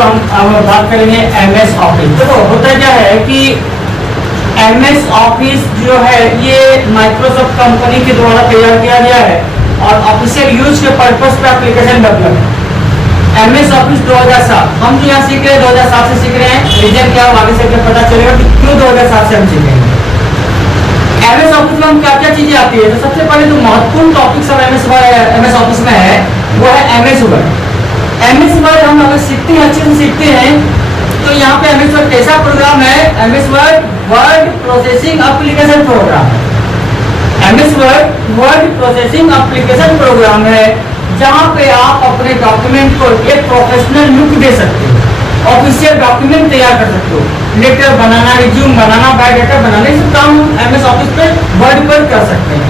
हम बात करेंगे एमएस ऑफिस। देखो होता क्या है कि एमएस ऑफिस जो है ये माइक्रोसॉफ्ट कंपनी के द्वारा तैयार किया गया है और ऑफिशियल यूज के पर्पस पे एप्लीकेशन डेवलप है। एमएस ऑफिस 2007 हम जो यहाँ सीख रहे हैं 2007 से सीख रहे हैं। रीजन क्या आगे से पता चलेगा कि क्यों 2007 से हम सीखेंगे। एमएस ऑफिस में हम क्या क्या चीजें आती है, तो सबसे पहले जो महत्वपूर्ण टॉपिक सब एमएस ऑफिस में है वो है एमएस वर्ड। एमएस वर्ड हम अगर सीखते हैं, अच्छे से सीखते हैं, तो यहाँ पे एमएस वर्ड कैसा प्रोग्राम है? MS Word word processing application program है। MS Word word processing application program है जहाँ पे आप अपने डॉक्यूमेंट को एक प्रोफेशनल लुक दे सकते हो, ऑफिशियल डॉक्यूमेंट तैयार कर सकते हो, लेटर बनाना, रिज्यूम बनाना, बायोडाटा बनाना, ये सब काम एमएस ऑफिस पे वर्ड पर कर सकते हैं।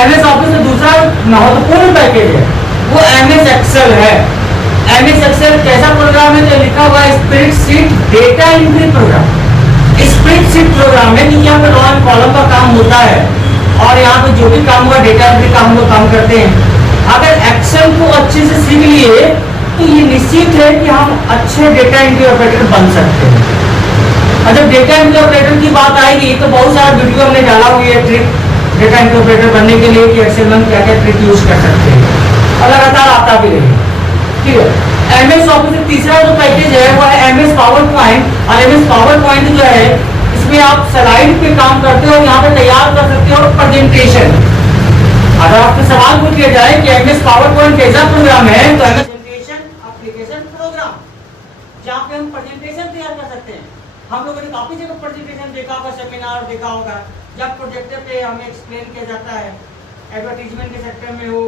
एमएस ऑफिस में दूसरा महत्वपूर्ण पैकेज है वो एमएस एक्सेल है। एमएस एक्सेल कैसा प्रोग्राम है? तो लिखा हुआ है spreadsheet data entry program. Spreadsheet program है क्योंकि यहाँ पे रो एंड कॉलम का काम होता है और यहाँ पे जो भी काम हुआ डेटा एंट्री का हम लोग काम करते हैं। अगर एक्सेल को अच्छे से सीख लिए तो ये निश्चित है कि हम अच्छे डेटा एंट्री ऑपरेटर बन सकते हैं। और जब डेटा एंट्री ऑपरेटर की बात आएगी तो बहुत सारा वीडियो हमने डाला हुई है ट्रिक डेटा एंट्री ऑपरेटर बनने के लिए कि एक्सेल में क्या क्या ट्रिक यूज कर सकते हैं और लगातार आता भी रहे। ठीक है। एमएस ऑफिस में तीसरा जो पैकेज है वो है एमएस पावर पॉइंट। और एमएस पावर पॉइंट जो है इसमें आप स्लाइड पे काम करते हो, यहाँ पे तैयार कर सकते हो प्रेजेंटेशन। अगर आपसे सवाल पूछ लिया जाए कि एमएस पावर पॉइंट कैसा प्रोग्राम है, तो एमएस एप्लीकेशन प्रोग्राम जहाँ पे हम प्रेजेंटेशन तैयार कर सकते हैं। हम लोगों ने काफी जगह प्रेजेंटेशन देखा होगा, सेमिनार देखा होगा, जब प्रोजेक्टर पे हमें एक्सप्लेन किया जाता है, एडवर्टीजमेंट के सेक्टर में हो,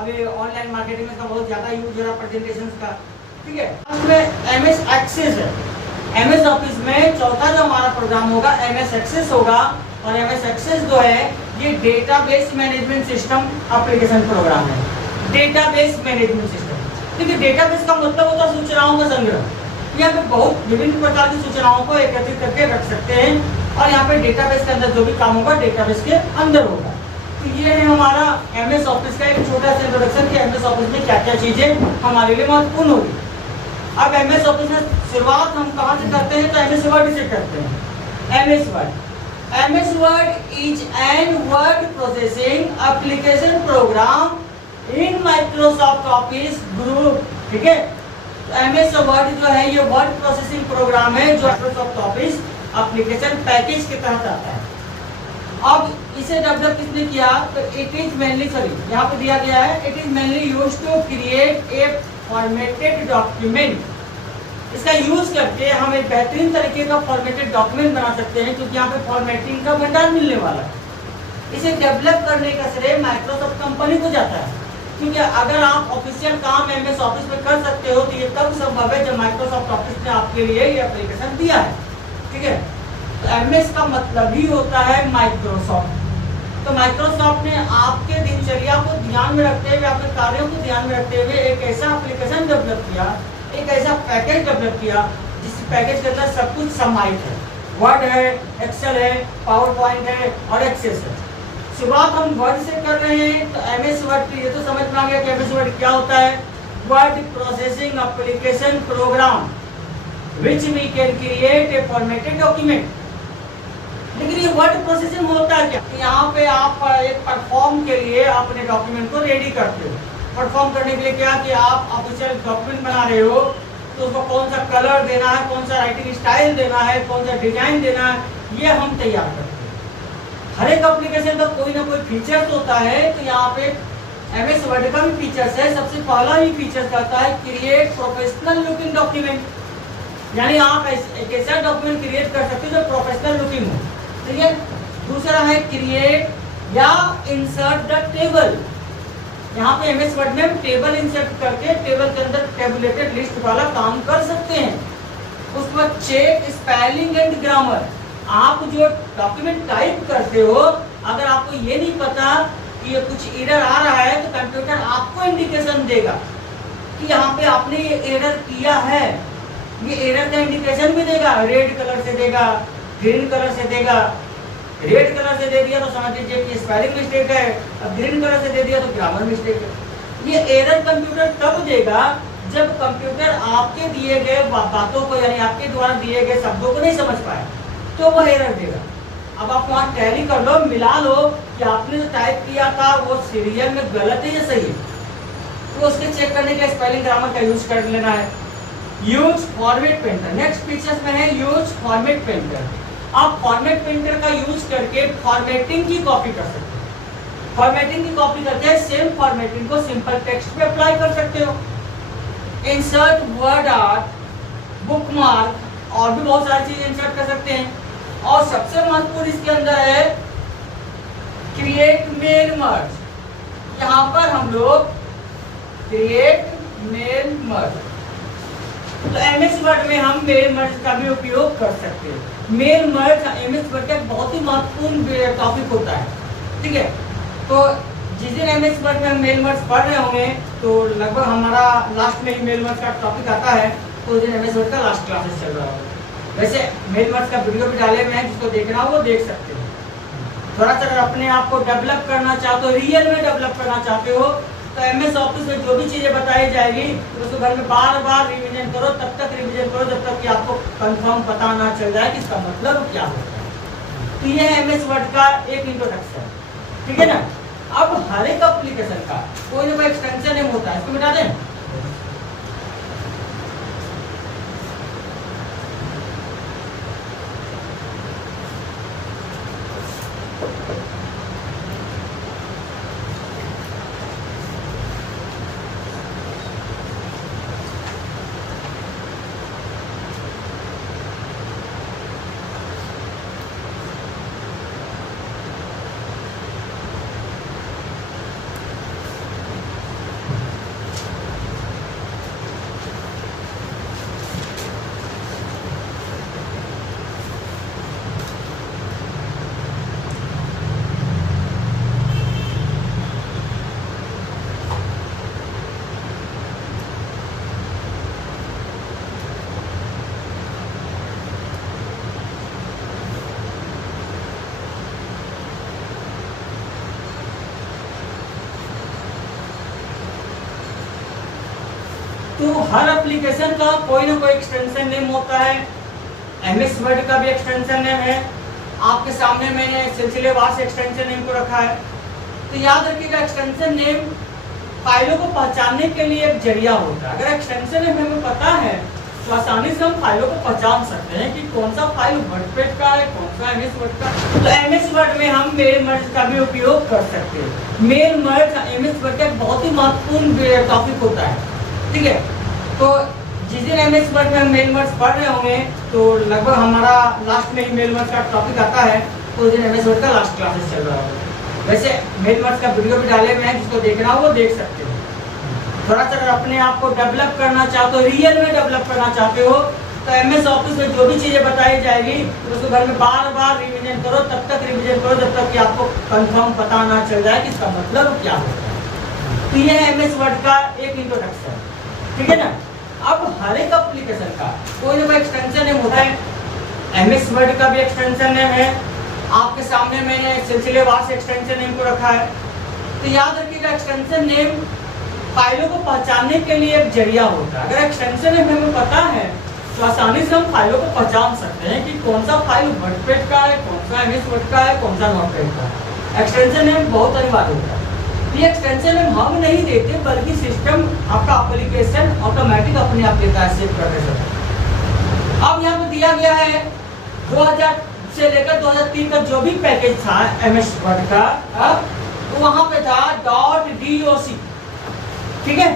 अभी ऑनलाइन मार्केटिंग में बहुत ज्यादा यूज हो रहा है प्रेजेंटेशन का। ठीक है। उसमें एमएस एक्सेस है। एमएस ऑफिस में चौथा जो हमारा प्रोग्राम होगा एमएस एक्सेस होगा। और एमएस एक्सेस जो है ये database management system application program है। डेटाबेस मैनेजमेंट सिस्टम, देखिए डेटाबेस का मतलब होता है सूचनाओं का संग्रह। यहाँ पे बहुत विभिन्न प्रकार की सूचनाओं को एकत्रित करके रख सकते हैं और यहाँ पे डेटाबेस के अंदर जो भी काम होगा डेटाबेस के अंदर होगा। तो ये है हमारा एमएस ऑफिस का एक छोटा सा इंट्रोडक्शन कि एमएस ऑफिस में क्या क्या चीजें हमारे लिए महत्वपूर्ण होगी। अब एमएस ऑफिस में शुरुआत हम कहाँ से करते हैं? तो एमएस वर्ड से करते हैं। MS word MS word is an word processing application programme in Microsoft office group. ठीक है। तो एमएस वर्ड जो है ये वर्ड प्रोसेसिंग प्रोग्राम है जो माइक्रोसॉफ्ट ऑफिस एप्लीकेशन पैकेज के तहत आता है। अब इसे डेवलप किसने किया? तो इट इज मेनली यहाँ पे दिया गया है it is mainly used to create a formatted document. इसका यूज करके हम एक बेहतरीन तरीके का फॉर्मेटेड डॉक्यूमेंट बना सकते हैं क्योंकि यहाँ पे फॉर्मेटिंग का भंडार मिलने वाला है। इसे डेवलप करने का श्रेय माइक्रोसॉफ्ट कंपनी को जाता है क्योंकि अगर आप ऑफिशियल काम एमएस ऑफिस में कर सकते हो तो ये तब संभव है जब माइक्रोसॉफ्ट ऑफिस ने आपके लिए ये एप्लीकेशन दिया है। ठीक है। तो एमएस का मतलब ही होता है माइक्रोसॉफ्ट। तो माइक्रोसॉफ्ट ने आपके दिनचर्या को ध्यान में रखते हुए, आपके कार्यों को ध्यान में रखते हुए एक ऐसा एप्लीकेशन डेवलप किया, एक ऐसा पैकेज डेवलप किया जिस पैकेज के अंदर सब कुछ समाहित है। वर्ड है, एक्सेल है, पावर पॉइंट है और एक्सेस है। शुरुआत हम वर्ड से कर रहे हैं तो एमएस वर्ड ये तो समझ में आ गया कि एमएस वर्ड क्या होता है। Word processing application program which we can create a formatted document. लेकिन ये वर्ड प्रोसेसिंग होता है क्या? यहाँ पे आप एक परफॉर्म के लिए अपने डॉक्यूमेंट को रेडी करते हो। परफॉर्म करने के लिए क्या कि आप ऑफिशियल डॉक्यूमेंट बना रहे हो तो उसको कौन सा कलर देना है, कौन सा राइटिंग स्टाइल देना है, कौन सा डिजाइन देना है, ये हम तैयार करते हैं। हर एक एप्लीकेशन का कोई ना कोई फीचर्स होता है। तो यहाँ पे एमएस वर्ड का भी फीचर्स है। सबसे पहला ही फीचर कहता है क्रिएट प्रोफेशनल लुकिंग डॉक्यूमेंट, यानी आप एक ऐसा डॉक्यूमेंट क्रिएट कर सकते हो जो प्रोफेशनल लुकिंग हो। ठीक है। दूसरा है क्रिएट या इंसर्ट द टेबल। यहाँ पे एमएस वर्ड में हम टेबल इंसर्ट करके टेबल के अंदर टेबुलेटेड लिस्ट वाला काम कर सकते हैं। उसके बाद चेक स्पेलिंग एंड ग्रामर। आप जो डॉक्यूमेंट टाइप करते हो अगर आपको ये नहीं पता कि ये कुछ एरर आ रहा है तो कंप्यूटर आपको इंडिकेशन देगा कि यहाँ पे आपने ये एरर किया है। ये एरर का इंडिकेशन भी देगा, रेड कलर से देगा, ग्रीन कलर से देगा। रेड कलर से दे दिया तो समझ लीजिए कि स्पेलिंग मिस्टेक है, अब ग्रीन कलर से दे दिया तो ग्रामर मिस्टेक है। ये एरर कंप्यूटर तब देगा जब कंप्यूटर आपके दिए गए बातों को यानी आपके द्वारा दिए गए शब्दों को नहीं समझ पाए तो वो एरर देगा। अब आप वहाँ टैली कर लो, मिला लो कि आपने जो टाइप किया था वो सीरियल में गलत है या सही है, तो उसके चेक करने के लिए स्पेलिंग ग्रामर का यूज कर लेना है। Use format painter, next features में है यूज फॉर्मेट पेंटर। आप फॉर्मेट पेंटर का यूज करके फॉर्मेटिंग की कॉपी कर सकते हो। फॉर्मेटिंग की कॉपी करके सेम फॉर्मेटिंग को सिंपल टेक्स्ट पे अप्लाई कर सकते हो। इंसर्ट वर्ड आर्ट, बुकमार्क और भी बहुत सारी चीजें इंसर्ट कर सकते हैं। और सबसे महत्वपूर्ण इसके अंदर है क्रिएट मेल मर्ज। यहाँ पर हम लोग क्रिएट मेल मर्ज, तो एमएस वर्ड में हम मेल मर्ज का भी उपयोग कर सकते हैं। मेल मर्ज एमएस वर्ड का एक बहुत ही महत्वपूर्ण टॉपिक होता है, ठीक है। तो जिस दिन एमएस वर्ड में हम मेल मर्ज पढ़ रहे होंगे तो लगभग हमारा लास्ट में ही मेल मर्ज का टॉपिक आता है, तो उस दिन एमएस वर्ड का लास्ट क्लासेस चल रहा होगा। वैसे मेल मर्ज का वीडियो भी डाले हुए हैं, जिसको देखना हो वो देख सकते हो। थोड़ा सा अगर अपने आप को डेवलप करना चाहते हो, रियल में डेवलप करना चाहते हो, तो एमएस ऑफिस में जो भी चीजें बताई जाएगी तो उसको घर में बार बार रिवीजन करो, तब तक रिवीजन करो जब तक कि आपको कंफर्म पता ना चल जाए कि इसका मतलब क्या होता है। तो ये है एमएस वर्ड का एक इंट्रोडक्शन, ठीक है ना। अब हर एक एप्लीकेशन का कोई ना कोई एक्सटेंशन नेम होता है, इसको मिटा दें। तो हर एप्लीकेशन का कोई ना कोई एक्सटेंशन नेम होता है। एमएस वर्ड का भी एक्सटेंशन नेम है। आपके सामने मैंने सिलसिलेवार से एक्सटेंशन नेम को रखा है। तो याद रखिएगा, एक्सटेंशन नेम फाइलों को पहचानने के लिए एक जरिया होता है। अगर एक्सटेंशन नेम हमें पता है तो आसानी से हम फाइलों को पहचान सकते हैं कि कौन सा फाइल वर्डपेड का है, कौन सा एमएस वर्ड का। तो एमएस वर्ड में हम मेल मर्ज का भी उपयोग कर सकते हैं। मेल मर्ज एमएस वर्ड का एक बहुत ही महत्वपूर्ण टॉपिक होता है, ठीक है। तो जिस दिन एमएस वर्ड में हम मेल मर्ज पढ़ रहे होंगे तो लगभग हमारा लास्ट में ही मेल मर्ज का टॉपिक आता है, तो उस दिन एमएस वर्ड का लास्ट क्लासेस चल रहा होगा। वैसे मेल मर्ज का वीडियो भी डाले हुए हैं, जिसको देखना हो वो देख सकते हो। थोड़ा सा अगर अपने आप को डेवलप करना चाहते हो, रियल में डेवलप करना चाहते हो, तो एमएस ऑफिस में जो भी चीजें बताई जाएगी तो उसको घर में बार बार रिवीजन करो, तब तक रिवीजन करो जब तक कि आपको कंफर्म पता ना चल जाए कि इसका मतलब क्या होता है। तो ये है एमएस वर्ड का एक इंट्रोडक्शन, ठीक है ना। अब हर एक एप्लीकेशन का कोई ना कोई एक्सटेंशन नेम होता है। एमएस वर्ड का भी एक्सटेंशन नेम है। आपके सामने मैंने सिलसिलेवार से एक्सटेंशन नेम को रखा है। तो याद रखिएगा, एक्सटेंशन नेम फाइलों को पहचानने के लिए एक जरिया होता है। अगर एक्सटेंशन नेम हमें पता है तो आसानी से हम फाइलों को पहचान सकते हैं कि कौन सा फाइल वर्डपेड का है, कौन सा एमएस वर्ड का है, कौन सा नोटपैड का है। एक्सटेंशन नेम बहुत अनिवार्य होता है। ये एक्सटेंशन नेम हम नहीं देते, बल्कि सिस्टम आपका एप्लीकेशन ऑटोमेटिक अपने आप देता है सेव करने से। अब यहाँ पे दिया गया है 2000 से लेकर 2003 का जो भी पैकेज था एमएस वर्ड का, तो वहां पे था .doc, ठीक है।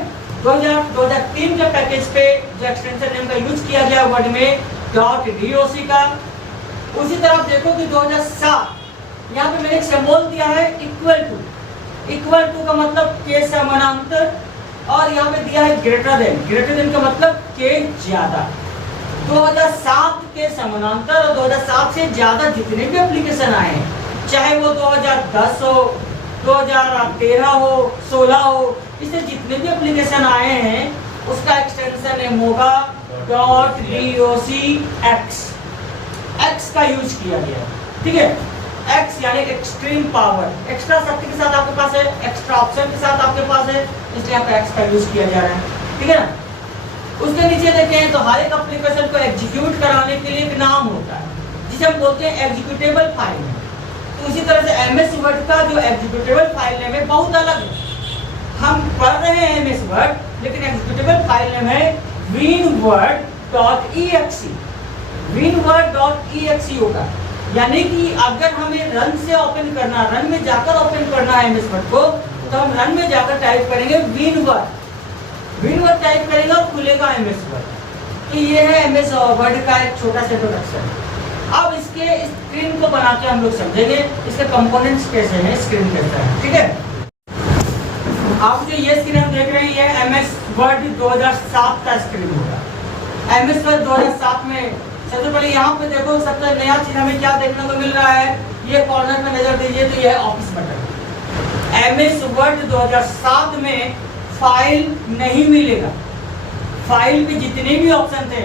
2003 के पैकेज पे जो एक्सटेंशन नेम का यूज किया गया वर्ड में .doc का। उसी तरह आप देखो कि 2007 यहाँ पे मैंने एक सिंबल दिया है इक्वल टू। इक्वल टू का मतलब के समानांतर, और यहाँ पे दिया है ग्रेटर देन। ग्रेटर देन का मतलब के ज्यादा। 2007 के समानांतर और 2007 से ज्यादा जितने भी एप्लीकेशन आए हैं, चाहे वो 2010 हो, 2013 हो, 16 हो, इससे जितने भी एप्लीकेशन आए हैं उसका एक्सटेंशन नेम होगा .docx। x का यूज किया गया, ठीक है। x यानी एक्सट्रीम पावर, एक्स्ट्रा शक्ति के साथ आपके पास है, एक्स्ट्रा ऑप्शन के साथ आपके पास है, इसलिए यहाँ पे x का यूज किया जा रहा है, ठीक है ना। उसके नीचे देखें तो हर एक एप्लीकेशन को एग्जीक्यूट कराने के लिए एक नाम होता है जिसे हम बोलते हैं एग्जीक्यूटेबल फाइल नेम। तो उसी तरह से एमएस वर्ड का जो एग्जीक्यूटेबल फाइल नेम है बहुत अलग है। हम पढ़ रहे हैं एमएस वर्ड लेकिन एग्जीक्यूटेबल फाइल नेम है winword.exe। winword.exe होगा, यानी कि अगर हमें रन से ओपन करना, रन में जाकर ओपन करना है एमएस वर्ड को, तो हम रन में जाकर टाइप करेंगे winword टाइप करेंगे और खुलेगा एमएस वर्ड। तो ये है एमएस वर्ड का एक छोटा सा इंट्रोडक्शन। अब इसके स्क्रीन को बना के हम लोग समझेंगे इसके कंपोनेंट्स कैसे हैं, स्क्रीन कैसा है। ठीक है, आप जो ये स्क्रीन हम देख रहे हैं ये एमएस वर्ड 2007 का स्क्रीन होगा। एमएस वर्ड 2007 में सबसे पहले यहाँ पे देखो, सबसे नया चीज हमें क्या देखने को मिल रहा है, ये कॉर्नर में नजर दीजिए तो ये है ऑफिस बटन। एमएस वर्ड 2007 में फाइल नहीं मिलेगा। फाइल पे जितने भी ऑप्शन थे,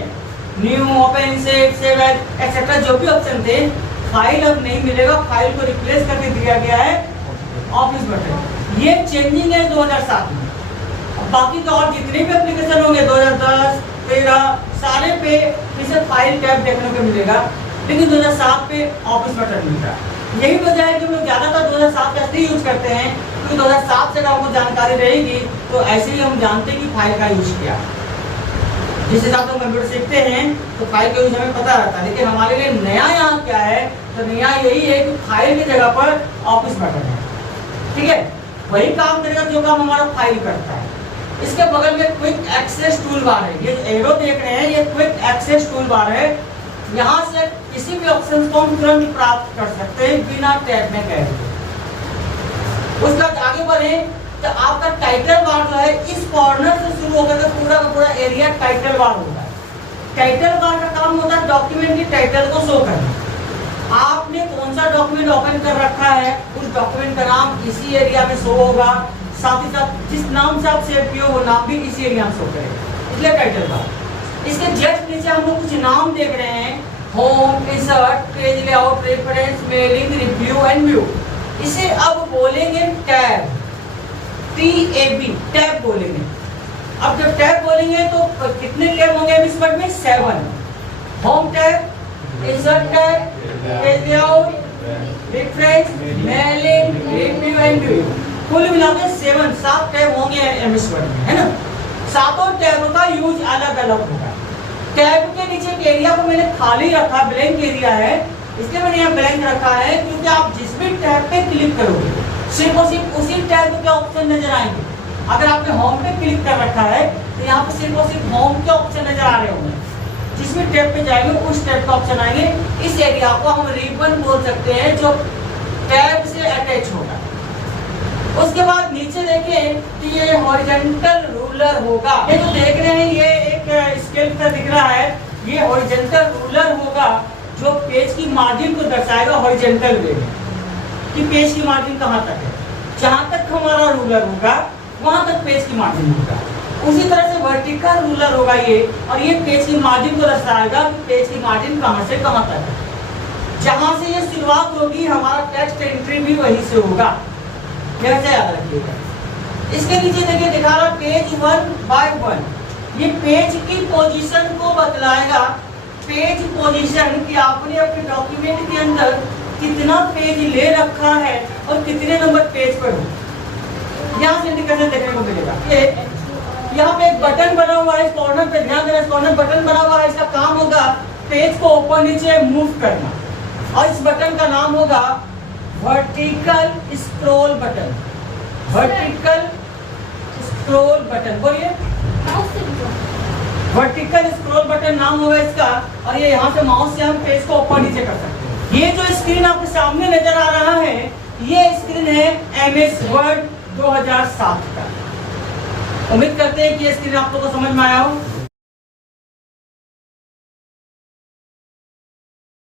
new, open, save as etcetera, जो भी ऑप्शन थे, फाइल अब नहीं मिलेगा। फाइल को रिप्लेस करके दिया गया है ऑफिस बटन। ये चेंजिंग है 2007 में। बाकी के और जितने भी एप्लीकेशन होंगे 2010, 13 सारे पे इसे फाइल टैब देखने को मिलेगा, लेकिन 2007 पे ऑफिस बटन मिलता है। यही वजह है कि हम लोग ज्यादातर 2007 का यूज करते हैं, क्योंकि 2007 से हमको जानकारी रहेगी तो ऐसे ही हम जानते हैं कि फाइल का यूज किया। जिस हिसाब से हम कंप्यूटर सीखते हैं तो फाइल का यूज हमें पता रहता है, लेकिन हमारे लिए नया यहाँ क्या है, तो नया यही है कि फाइल की जगह पर ऑफिस बटन है। ठीक है, वही काम करेगा जो काम हमारा फाइल करता है। इसके बगल में क्विक एक्सेस टूल बार है, ये एरो देख रहे हैं, ये क्विक एक्सेस टूल बार है। यहाँ से किसी भी ऑप्शन को हम तुरंत प्राप्त कर सकते हैं बिना टैब में गए। उसका आगे बढ़े तो आपका टाइटल बार जो है इस कॉर्नर से शुरू होकर के पूरा का पूरा एरिया टाइटल बार होता है। टाइटल बार का काम होता है डॉक्यूमेंट की टाइटल को शो करना। आपने कौन सा डॉक्यूमेंट ओपन कर रखा है, उस डॉक्यूमेंट का नाम इसी एरिया में शो होगा, साथ ही साथ जिस नाम से आप सेव किए वो नाम भी इसी एरिया में शो करेगा, इसलिए टाइटल बार। इसके जस्ट नीचे हम लोग कुछ नाम देख रहे हैं, home, insert, page layout, reference, mailing, review and view. इसे अब बोलेंगे टैब, TAB, टैब बोलेंगे। अब जब टैब बोलेंगे तो कितने टैब होंगे इस वर्ड में? 7। Home tab, insert tab, page layout, reference, mailing, review and view, कुल मिलाकर 7 टैब होंगे एमएस वर्ड में, है ना। सातों टैब का यूज अलग अलग होगा। टैब के नीचे एक एरिया को मैंने खाली रखा, ब्लैंक एरिया है, इसलिए मैंने यहाँ ब्लैंक रखा है, क्योंकि आप जिस भी टैब पे क्लिक करोगे सिर्फ और सिर्फ उसी टैब के ऑप्शन नजर आएंगे। अगर आपने होम पे क्लिक कर रखा है तो यहाँ पे सिर्फ और सिर्फ होम के ऑप्शन नजर आ रहे होंगे। जिस भी टैब पे जाएंगे उस टैब का ऑप्शन आएंगे। इस एरिया को हम रिबन बोल सकते हैं जो टैब से अटैच होगा। उसके बाद नीचे देखें कि ये हॉरिजॉन्टल रूलर होगा। ये जो देख रहे हैं ये एक स्केल का दिख रहा है, ये हॉरिजॉन्टल रूलर होगा जो पेज की मार्जिन को दर्शाएगा हॉरिजॉन्टल वे में, कि पेज की मार्जिन कहाँ तक है। जहाँ तक हमारा रूलर होगा वहाँ तक पेज की मार्जिन होगा। उसी तरह से वर्टिकल रूलर होगा ये, और ये पेज की मार्जिन को दर्शाएगा कि पेज की मार्जिन कहाँ से कहाँ तक है। जहाँ से ये शुरुआत होगी हमारा टेक्स्ट एंट्री भी वहीं से होगा, कैसे याद रखिएगा। इसके नीचे देखिए दिखा रहा पेज 1 by 1, ये पेज की पोजीशन को बतलाएगा। पेज पोजीशन कि आपने अपने डॉक्यूमेंट के अंदर कितना पेज ले रखा है और कितने नंबर पेज पर हो, यहाँ से इंडिकेशन देखने को मिलेगा। यहाँ पे एक बटन बना हुआ है इस कॉर्नर पे, ध्यान देना, इस कॉर्नर बटन बना हुआ है, इसका काम होगा पेज को ऊपर नीचे मूव करना, और इस बटन का नाम होगा vertical scroll button. Vertical scroll button, बोलिए वर्टिकल स्क्रॉल बटन नाम होगा इसका, और ये यहाँ से माउस से हम पेज को ऊपर नीचे कर सकते हैं। ये जो स्क्रीन आपके सामने नजर आ रहा है ये स्क्रीन है एमएस वर्ड 2007 का। उम्मीद करते हैं कि ये स्क्रीन आप लोगों को समझ में आया हो।